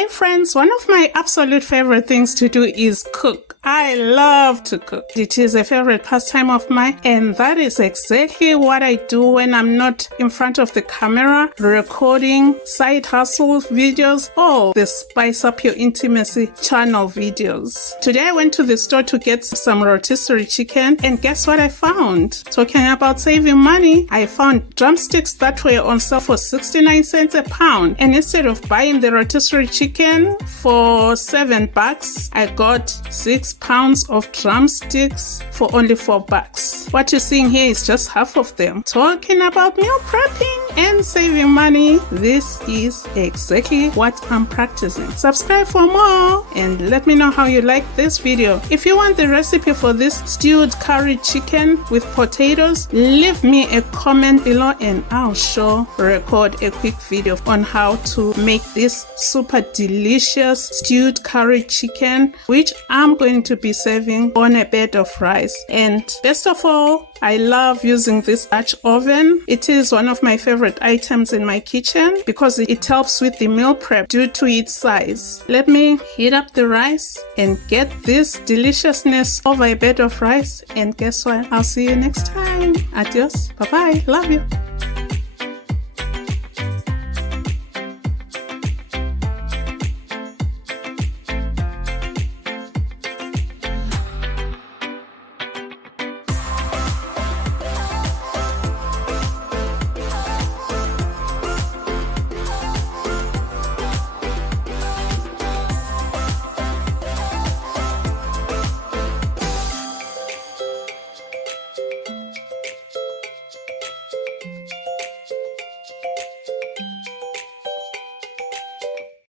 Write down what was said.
Hey friends, one of my absolute favorite things to do is cook. I love to cook. It is a favorite pastime of mine, and that is exactly what I do when I'm not in front of the camera recording side hustle videos or the Spice Up Your Intimacy channel videos. Today I went to the store to get some rotisserie chicken, and guess what I found? Talking about saving money, I found drumsticks that were on sale for 69 cents a pound, and instead of buying the rotisserie chicken for $7, I got 6 pounds of drumsticks for only $4. What you're seeing here is just half of them. Talking about meal prepping and saving money, this is exactly what I'm practicing. Subscribe for more and let me know how you like this video. If you want the recipe for this stewed curry chicken with potatoes, leave me a comment below and I'll sure record a quick video on how to make this super delicious stewed curry chicken, which I'm going to be serving on a bed of rice. And best of all, I love using this Dutch oven. It is one of my favorite items in my kitchen because it helps with the meal prep due to its size. Let me heat up the rice and get this deliciousness over a bed of rice. And guess what? I'll see you next time. Adios. Bye-bye. Love you.